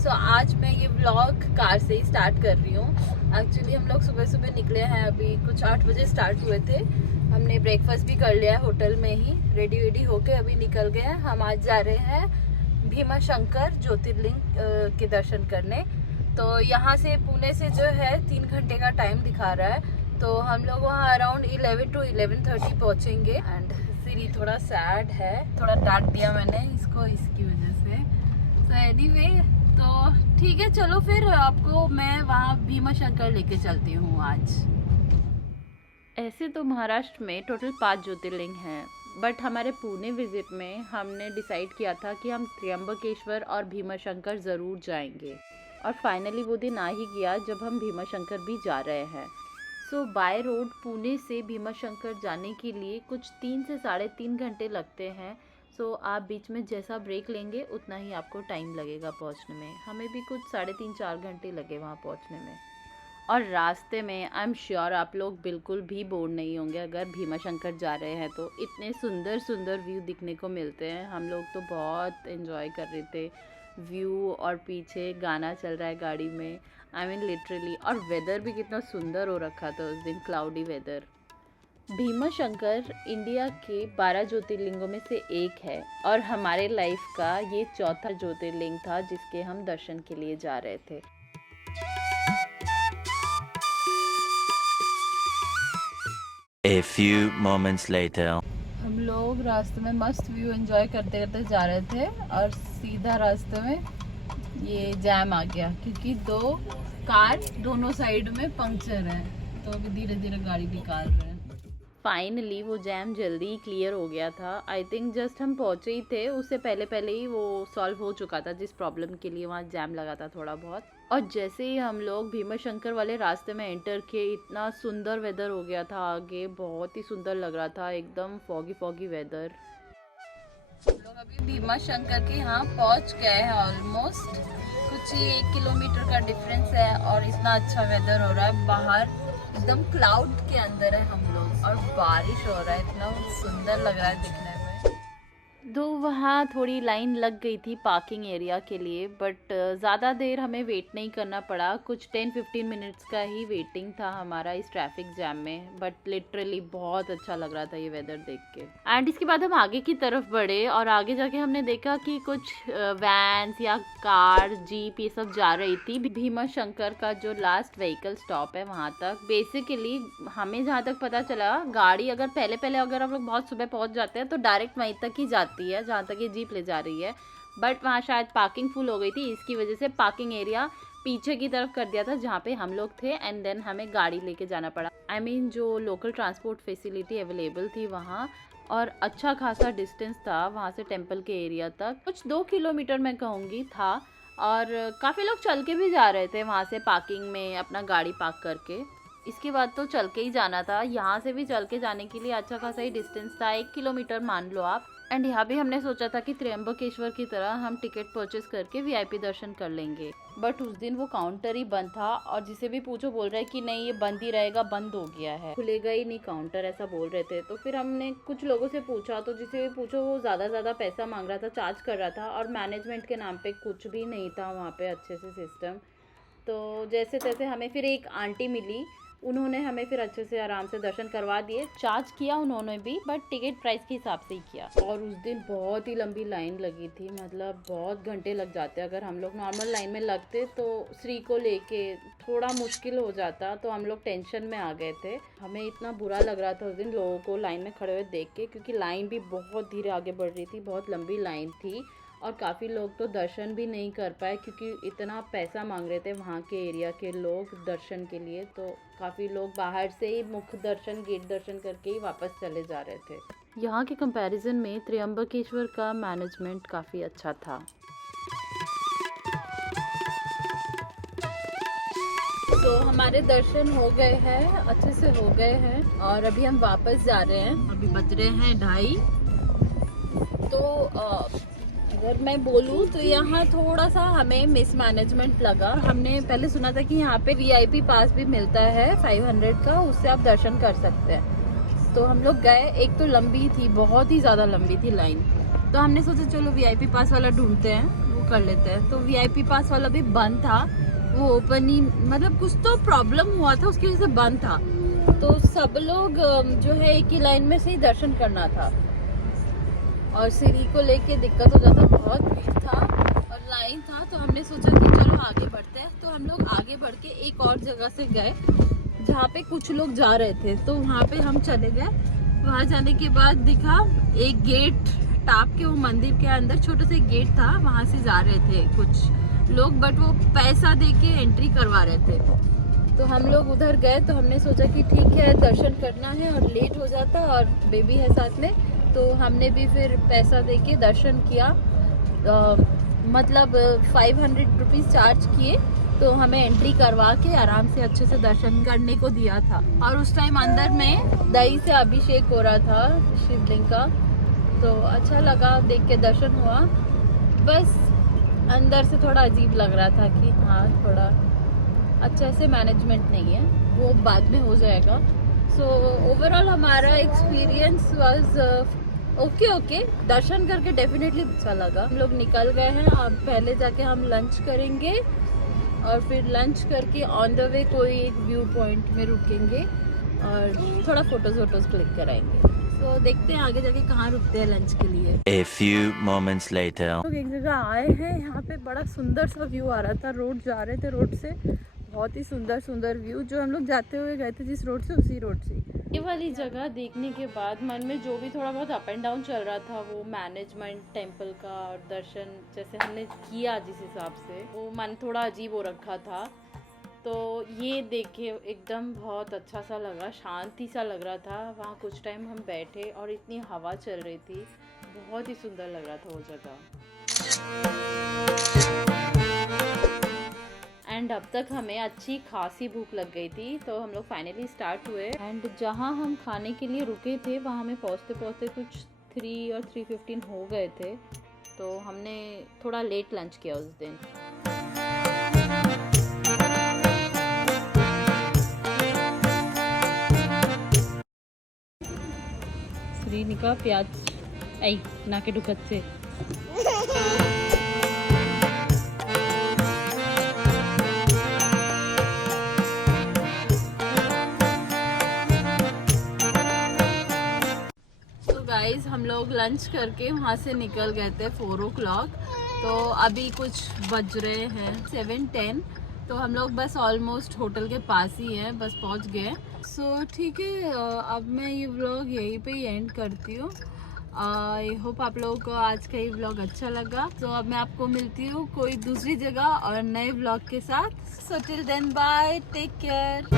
सो आज मैं ये व्लॉग कार से ही स्टार्ट कर रही हूँ। एक्चुअली हम लोग सुबह सुबह निकले हैं, अभी कुछ 8 बजे स्टार्ट हुए थे। हमने ब्रेकफास्ट भी कर लिया है होटल में ही, रेडी वेडी होके अभी निकल गए हैं। हम आज जा रहे हैं भीमा शंकर ज्योतिर्लिंग के दर्शन करने। तो यहाँ से पुणे से जो है 3 घंटे का टाइम दिखा रहा है, तो हम लोग वहाँ अराउंड 11 to 11:30 पहुँचेंगे। एंड सिरी थोड़ा सैड है, थोड़ा डांट दिया मैंने इसको इसकी वजह से। तो एनीवे, तो ठीक है, चलो फिर आपको मैं वहाँ भीमा शंकर लेके चलती हूँ आज। ऐसे तो महाराष्ट्र में टोटल 5 ज्योतिर्लिंग हैं, बट हमारे पुणे विजिट में हमने डिसाइड किया था कि हम त्र्यंबकेश्वर और भीमा शंकर ज़रूर जाएंगे। और फाइनली वो दिन आ ही गया जब हम भीमा शंकर भी जा रहे हैं। सो बाय रोड पुणे से भीमा शंकर जाने के लिए कुछ 3 से 3.5 घंटे लगते हैं। सो आप बीच में जैसा ब्रेक लेंगे उतना ही आपको टाइम लगेगा पहुंचने में। हमें भी कुछ 3.5-4 घंटे लगे वहां पहुंचने में। और रास्ते में आई एम श्योर आप लोग बिल्कुल भी बोर नहीं होंगे अगर भीमा शंकर जा रहे हैं तो। इतने सुंदर सुंदर व्यू दिखने को मिलते हैं। हम लोग तो बहुत एंजॉय कर रहे थे व्यू, और पीछे गाना चल रहा है गाड़ी में। I mean literally. और वेदर भी कितना सुंदर हो रखा था उस दिन, cloudy weather. Bhimashankar India के 12 ज्योतिर्लिंगों में से एक है, और हमारे लाइफ का ये चौथा ज्योतिर्लिंग था जिसके हम दर्शन के लिए जा रहे थे। A few moments later. हम लोग रास्ते में मस्त व्यू एंजॉय करते करते जा रहे थे, और सीधा रास्ते में ये जैम आ गया क्योंकि 2 कार दोनों साइड में पंक्चर है। तो अभी धीरे धीरे गाड़ी निकाल रहे हैं। फाइनली वो जैम जल्दी ही क्लियर हो गया था। आई थिंक जस्ट हम पहुंचे ही थे, उससे पहले ही वो सॉल्व हो चुका था जिस प्रॉब्लम के लिए वहाँ जैम लगा था थोड़ा बहुत। और जैसे ही हम लोग भीमा शंकर वाले रास्ते में एंटर किए, इतना सुंदर वेदर हो गया था आगे, बहुत ही सुंदर लग रहा था, एकदम फॉगी वेदर। हम लोग अभी भीमा शंकर के यहाँ पहुँच गए हैं ऑलमोस्ट। कुछ ही 1 किलोमीटर का डिफरेंस है, और इतना अच्छा वेदर हो रहा है बाहर, एकदम क्लाउड के अंदर है हम लोग, और बारिश हो रहा है, इतना सुंदर लग रहा है दिखने में। तो वहाँ थोड़ी लाइन लग गई थी पार्किंग एरिया के लिए, बट ज़्यादा देर हमें वेट नहीं करना पड़ा। कुछ 10-15 मिनट्स का ही वेटिंग था हमारा इस ट्रैफिक जैम में, बट लिटरली बहुत अच्छा लग रहा था ये वेदर देख के। एंड इसके बाद हम आगे की तरफ बढ़े, और आगे जाके हमने देखा कि कुछ वैन्स या कार, जीप ये सब जा रही थी भीमा शंकर का जो लास्ट व्हीकल स्टॉप है वहाँ तक। बेसिकली हमें जहाँ तक पता चला, गाड़ी अगर पहले अगर हम लोग बहुत सुबह पहुँच जाते हैं तो डायरेक्ट वहीं तक ही जाती है जहाँ तक ये जीप ले जा रही है, बट वहाँ शायद पार्किंग फुल हो गई थी, इसकी वजह से पार्किंग एरिया पीछे की तरफ कर दिया था जहाँ पे हम लोग थे, एंड देन हमें गाड़ी लेके जाना पड़ा। आई मीन जो लोकल ट्रांसपोर्ट फैसिलिटी अवेलेबल थी वहाँ, और अच्छा खासा डिस्टेंस था वहाँ से टेम्पल के एरिया तक, कुछ 2 किलोमीटर मैं कहूँगी था। और काफ़ी लोग चल के भी जा रहे थे वहाँ से पार्किंग में अपना गाड़ी पार्क करके। इसके बाद तो चल के ही जाना था, यहाँ से भी चल के जाने के लिए अच्छा खासा ही डिस्टेंस था, 1 किलोमीटर मान लो आप। एंड यहाँ भी हमने सोचा था कि त्र्यंबकेश्वर की तरह हम टिकट परचेस करके वीआईपी दर्शन कर लेंगे, बट उस दिन वो काउंटर ही बंद था, और जिसे भी पूछो बोल रहा है कि नहीं ये बंद ही रहेगा, बंद हो गया है, खुलेगा ही नहीं काउंटर, ऐसा बोल रहे थे। तो फिर हमने कुछ लोगों से पूछा, तो जिसे भी पूछो वो ज़्यादा पैसा मांग रहा था, चार्ज कर रहा था, और मैनेजमेंट के नाम पे कुछ भी नहीं था वहाँ पे अच्छे से सिस्टम। तो जैसे तैसे हमें फिर एक आंटी मिली, उन्होंने हमें फिर अच्छे से आराम से दर्शन करवा दिए। चार्ज किया उन्होंने भी, बट टिकट प्राइस के हिसाब से ही किया। और उस दिन बहुत ही लंबी लाइन लगी थी, मतलब बहुत घंटे लग जाते। अगर हम लोग नॉर्मल लाइन में लगते तो श्री को लेके थोड़ा मुश्किल हो जाता, तो हम लोग टेंशन में आ गए थे। हमें इतना बुरा लग रहा था उस दिन लोगों को लाइन में खड़े हुए देख के, क्योंकि लाइन भी बहुत धीरे आगे बढ़ रही थी, बहुत लंबी लाइन थी, और काफ़ी लोग तो दर्शन भी नहीं कर पाए क्योंकि इतना पैसा मांग रहे थे वहाँ के एरिया के लोग दर्शन के लिए। तो काफ़ी लोग बाहर से ही मुख्य दर्शन, गेट दर्शन करके ही वापस चले जा रहे थे। यहाँ के कंपैरिजन में त्र्यंबकेश्वर का मैनेजमेंट काफ़ी अच्छा था। तो हमारे दर्शन हो गए हैं, अच्छे से हो गए हैं, और अभी हम वापस जा रहे हैं। अभी बज रहे हैं 2:30। तो अगर मैं बोलूँ तो यहाँ थोड़ा सा हमें मिसमैनेजमेंट लगा। हमने पहले सुना था कि यहाँ पे वीआईपी पास भी मिलता है 500 का, उससे आप दर्शन कर सकते हैं। तो हम लोग गए, एक तो लंबी थी, बहुत ही ज़्यादा लंबी थी लाइन, तो हमने सोचा चलो वीआईपी पास वाला ढूंढते हैं। वो कर लेते हैं। तो VIP पास वाला भी बंद था, वो ओपन ही, मतलब कुछ तो प्रॉब्लम हुआ था उसकी वजह से बंद था। तो सब लोग जो है एक ही लाइन में से ही दर्शन करना था और सीढ़ी को लेके दिक्कत हो जाता, बहुत भीड़ था और लाइन था। तो हमने सोचा कि चलो आगे बढ़ते हैं। तो हम लोग आगे बढ़ के एक और जगह से गए जहाँ पे कुछ लोग जा रहे थे, तो वहाँ पे हम चले गए। वहाँ जाने के बाद दिखा एक गेट टाप के, वो मंदिर के अंदर छोटा सा गेट था, वहाँ से जा रहे थे कुछ लोग, बट वो पैसा दे के एंट्री करवा रहे थे। तो हम लोग उधर गए। तो हमने सोचा कि ठीक है दर्शन करना है और लेट हो जाता और बेबी है साथ में, तो हमने भी फिर पैसा दे के दर्शन किया। मतलब 500 रुपीज़ चार्ज किए, तो हमें एंट्री करवा के आराम से अच्छे से दर्शन करने को दिया था। और उस टाइम अंदर में दही से अभिषेक हो रहा था शिवलिंग का, तो अच्छा लगा देख के, दर्शन हुआ। बस अंदर से थोड़ा अजीब लग रहा था कि हाँ थोड़ा अच्छा से मैनेजमेंट नहीं है, वो बाद में हो जाएगा। सो ओवरऑल हमारा एक्सपीरियंस वाज ओके। दर्शन करके डेफिनेटली अच्छा लगा। हम लोग निकल गए हैं, अब पहले जाके हम लंच करेंगे और फिर लंच करके ऑन द वे कोई एक व्यू पॉइंट में रुकेंगे और थोड़ा फोटोज क्लिक कराएंगे। तो देखते हैं आगे जाके कहाँ रुकते हैं लंच के लिए। A few moments later. लोग एक जगह आए हैं, यहाँ पे बड़ा सुंदर सा व्यू आ रहा था, रोड जा रहे थे, रोड से बहुत ही सुंदर व्यू, जो हम लोग जाते हुए गए थे जिस रोड से, उसी रोड से। ये वाली जगह देखने के बाद मन में जो भी थोड़ा बहुत अप एंड डाउन चल रहा था, वो मैनेजमेंट टेम्पल का और दर्शन जैसे हमने किया जिस हिसाब से, वो मन थोड़ा अजीब हो रखा था। तो ये देख के एकदम बहुत अच्छा सा लगा, शांति सा लग रहा था। वहाँ कुछ टाइम हम बैठे और इतनी हवा चल रही थी, बहुत ही सुंदर लग रहा था वो जगह। एंड अब तक हमें अच्छी खासी भूख लग गई थी, तो हम लोग फाइनली स्टार्ट हुए। एंड जहाँ हम खाने के लिए रुके थे वहाँ हमें पहुँचते पहुँचते कुछ 3 और 3:15 हो गए थे, तो हमने थोड़ा लेट लंच किया उस दिन। श्रीनिका प्याज आई ना के दुखत से। तो गाइज हम लोग लंच करके वहाँ से निकल गए थे 4 o'clock, तो अभी कुछ बज रहे हैं 7:10। तो हम लोग बस ऑलमोस्ट होटल के पास ही हैं, बस पहुँच गए। सो ठीक है, अब मैं ये व्लॉग यहीं पे ही एंड करती हूँ। आई होप आप लोगों को आज का ये व्लॉग अच्छा लगा। तो अब मैं आपको मिलती हूँ कोई दूसरी जगह और नए व्लॉग के साथ। So till then bye, take care.